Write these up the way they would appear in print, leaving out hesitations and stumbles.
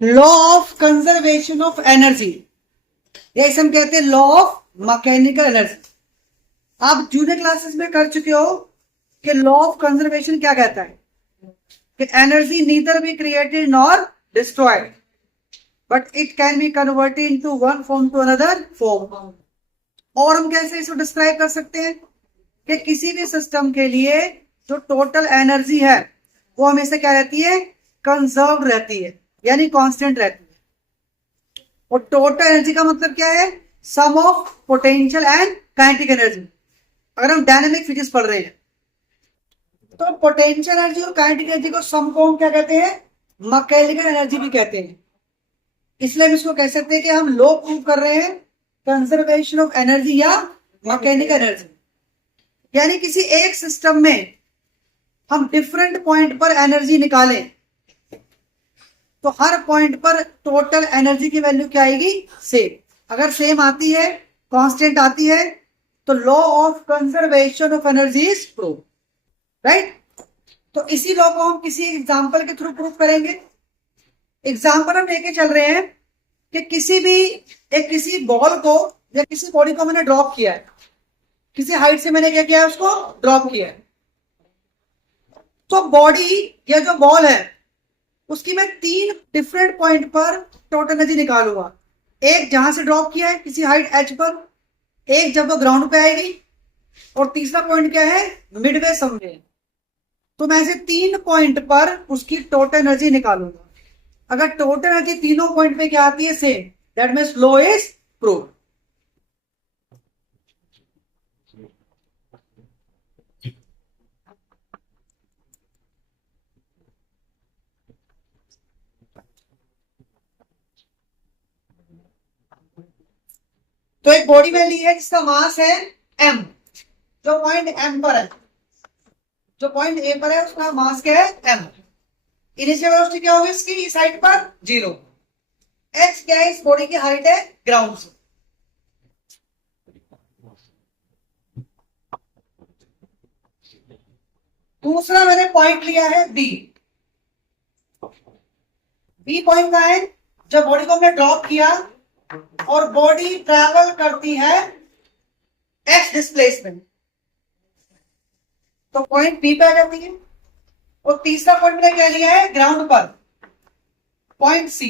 Law of conservation of energy, या इसे हम कहते हैं लॉ ऑफ मैकेनिकल एनर्जी। आप जूनियर क्लासेस में कर चुके हो कि लॉ ऑफ कंजर्वेशन क्या कहता है कि energy neither be created nor destroyed but it can be converted into one form to another form. और हम कैसे इसको डिस्क्राइब कर सकते हैं कि किसी भी सिस्टम के लिए जो टोटल एनर्जी है वो हमेशा क्या रहती है, कंजर्व रहती है, यानी कांस्टेंट रहती है। और टोटल एनर्जी का मतलब क्या है, sum of potential and kinetic energy. अगर हम डायनामिक फिजिक्स पढ़ रहे हैं तो पोटेंशियल एनर्जी और काइनेटिक एनर्जी को सम को हम क्या कहते हैं, मैकेनिकल एनर्जी भी कहते हैं। इसलिए हम इसको कह सकते हैं कि हम लॉ प्रूव कर रहे हैं कंजर्वेशन ऑफ एनर्जी या मैकेनिकल एनर्जी। यानी किसी एक सिस्टम में हम डिफरेंट पॉइंट पर एनर्जी निकालें तो हर पॉइंट पर टोटल एनर्जी की वैल्यू क्या आएगी, सेम। अगर सेम आती है, कांस्टेंट आती है, तो law of conservation of energy is prove, right. तो इसी लॉ को हम किसी एग्जांपल के थ्रू प्रूव करेंगे। एग्जांपल हम लेके चल रहे हैं कि किसी बॉल को या किसी बॉडी को मैंने ड्रॉप किया है, किसी हाइट से मैंने क्या किया है, उसको ड्रॉप किया है। तो बॉडी या जो बॉल है उसकी मैं 3 डिफरेंट पॉइंट पर टोटल एनर्जी निकालूंगा। एक जहां से ड्रॉप किया है किसी हाइट एच पर, एक जब वो ग्राउंड पे आएगी, और तीसरा पॉइंट क्या है, मिडवे समवेयर। तो मैं ऐसे 3 पॉइंट पर उसकी टोटल एनर्जी निकालूंगा। अगर टोटल एनर्जी तीनों पॉइंट पे क्या आती है, same, that means law is prove. तो एक बॉडी में ली है जिसका मास है m, जो पॉइंट m पर है, जो पॉइंट a पर है उसका मास क्या है, m। इनिशियल वेलोसिटी क्या होगी इसकी, इस हाइट पर 0। h क्या है, इस बॉडी की हाइट है ग्राउंड से। दूसरा मैंने पॉइंट लिया है b। b पॉइंट का है जब बॉडी को हमने ड्रॉप किया और बॉडी ट्रैवल करती है x डिस्प्लेसमेंट, तो पॉइंट बी पे आ जाती है। और तीसरा पॉइंट मैंने क्या लिया है, ग्राउंड पर, पॉइंट सी।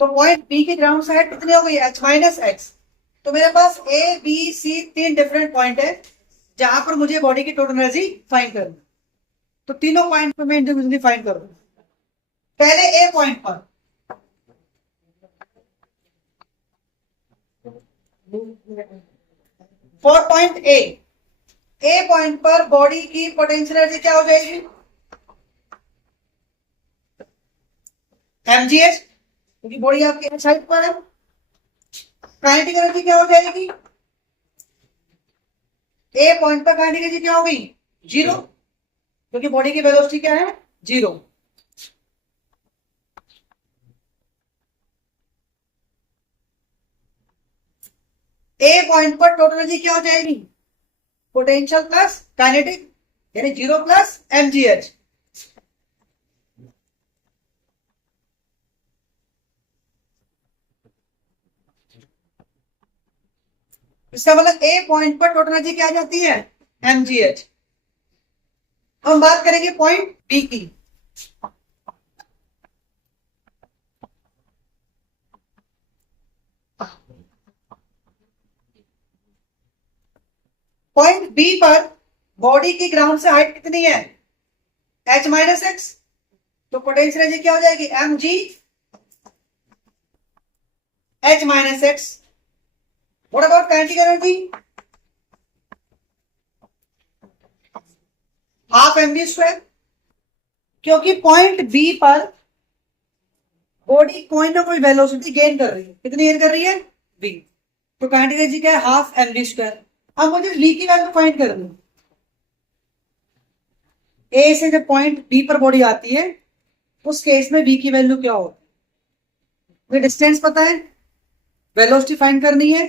तो पॉइंट बी की ग्राउंड से हाइट कितनी हो गई, h माइनस एक्स। तो मेरे पास A B C 3 different point है जहां पर मुझे बॉडी की टोटल एनर्जी फाइंड करनी। तो तीनों पॉइंट पर मैं इंडिविजुअली फाइंड करूंगा। पहले ए पॉइंट पर फॉर पॉइंट ए पॉइंट पर बॉडी की पोटेंशियल एनर्जी क्या हो जाएगी, mgh, क्योंकि बॉडी आपकी एच हाइट पर है। काइनेटिक एनर्जी क्या हो जाएगी, ए पॉइंट पर काइनेटिक एनर्जी क्या हो गई, 0, क्योंकि बॉडी की वेलोसिटी क्या है, 0। ए पॉइंट पर टोटल एनर्जी क्या हो जाएगी, पोटेंशियल प्लस काइनेटिक, यानी 0 प्लस mgh। इसका मतलब ए पॉइंट पर टोटल एनर्जी क्या आ जाती है, mgh। हम बात करेंगे पॉइंट बी की। पॉइंट बी पर बॉडी की ग्राउंड से हाइट कितनी है, h माइनस एक्स। तो पोटेंशियल एनर्जी क्या हो जाएगी, mg h minus x. What about kinetic energy, half mv square, क्योंकि पॉइंट बी पर बॉडी कोई ना कोई वेलोसिटी गेन कर रही है। कितनी गेन कर रही है, v। तो काइनेटिक एनर्जी क्या है, हाफ mv स्क्वायर। अब मुझे v की वैल्यू फाइंड करनी है। ए से जब पॉइंट बी पर बॉडी आती है उस केस में v की वैल्यू क्या होगी, मुझे डिस्टेंस पता है, वेलोसिटी फाइंड करनी है,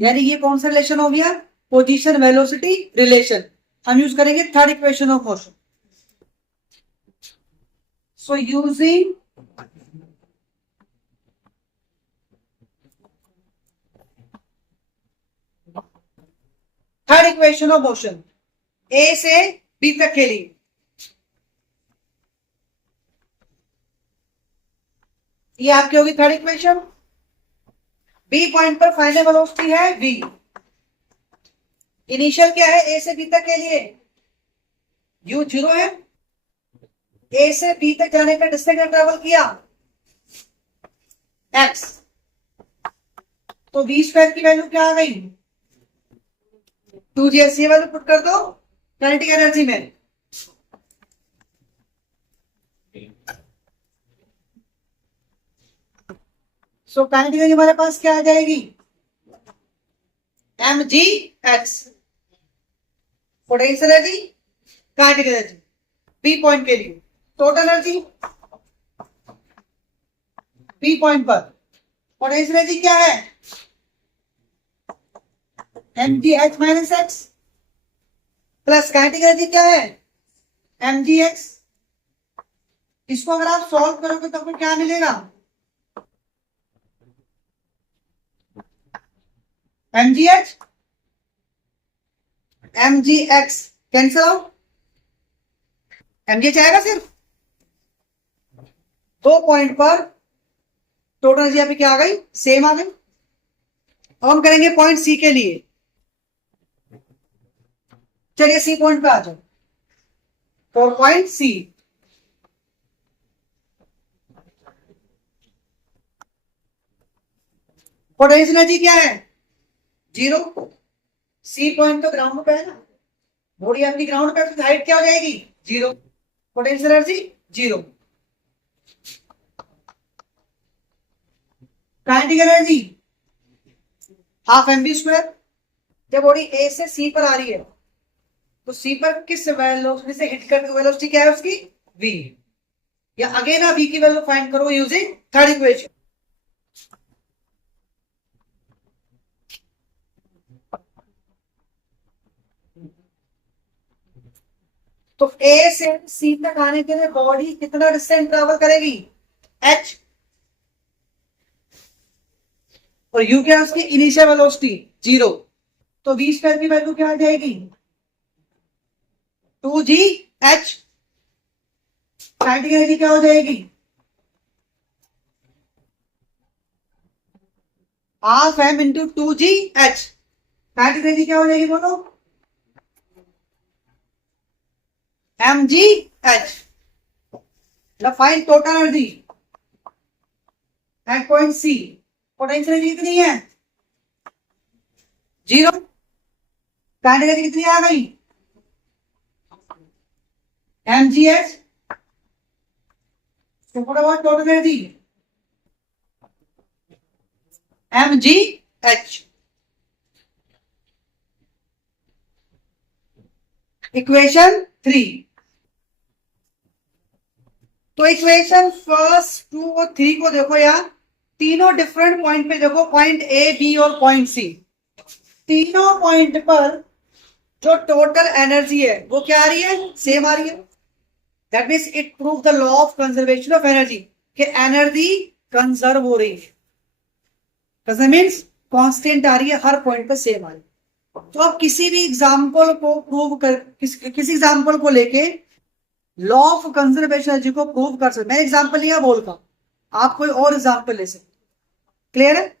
यानी ये कौन सा रिलेशन हो गया, पोजीशन वेलोसिटी रिलेशन। हम यूज करेंगे third equation of motion. So using third equation of motion A से बी तक के लिए, ये आपकी होगी थर्ड इक्वेशन। बी पॉइंट पर फाइनल वेलोसिटी है v, इनिशियल क्या है ए से बी तक के लिए, u 0 है। ए से बी तक जाने का डिस्टेंस ट्रेवल किया x, तो v स्क्वायर की वैल्यू क्या आ गई 2gs, ये वैल्यू पुट कर दो काइनेटिक एनर्जी में। सो काइनेटिक एनर्जी हमारे पास क्या आ जाएगी mgx, potential energy kinetic energy B point के लिए, टोटल एनर्जी बी पॉइंट पर, पोटेंशियल एनर्जी क्या है mgh minus X, plus kinetic energy क्या है mgx। इसको अगर आप सॉल्व करोगे तो आपको क्या मिलेगा mgh mgx cancel out, mgh आएगा सिर्फ, दो पॉइंट पर टोटल एनर्जी अभी क्या आ गई सेम आ गई। अब हम करेंगे पॉइंट सी के लिए, चलिए सी पॉइंट पे आ जाओ। तो पॉइंट सी, पोटेंशियल एनर्जी क्या है 0, सी पॉइंट तो ग्राउंड पे है ना, बॉडी आपकी ग्राउंड पे, तो हाइट क्या हो जाएगी 0, potential energy 0। Kinetic energy half mv square. जब बॉडी ए से सी पर आ रही है तो सी पर किस वेलोसिटी से हिट करती है, वेलोसिटी क्या है उसकी v, या अगेन आप v की वैल्यू फाइंड करो यूजिंग थर्ड इक्वेशन। तो ए से सी तक आने के लिए बॉडी कितना डिस्टेंस ट्रेवल करेगी h, और u क्या है उसकी इनिशियल वेलोसिटी 0, तो v स्क्वायर की वैल्यू क्या आ जाएगी 2gh। काइनेटिक एनर्जी क्या हो जाएगी half m into 2gh। Kinetic energy क्या हो जाएगी बोलो mgh। Find total energy at point C, potential energy कितनी है 0, काइनेटिक एनर्जी कितनी आ गई mgh। so what about total energy mgh। Equation 3, तो इक्वेशन फर्स्ट 2 और 3 को देखो यार, तीनों डिफरेंट पॉइंट पे देखो, पॉइंट ए बी और पॉइंट सी, तीनों पॉइंट पर जो टोटल एनर्जी है वो क्या आ रही है सेम आ रही है। That means it prove the law of conservation of energy, कि एनर्जी कंजर्व हो रही है, कंजर्व मीन्स कांस्टेंट आ रही है, हर पॉइंट पर सेम आ रही है। तो आप किसी भी एग्जांपल को प्रूव कर, किसी एग्जांपल को लेके लॉ ऑफ कंजर्वेशन एनर्जी को प्रूव कर सकते। मैं एग्जांपल लिया बोल का, आप कोई और एग्जांपल ले सकते। क्लियर है।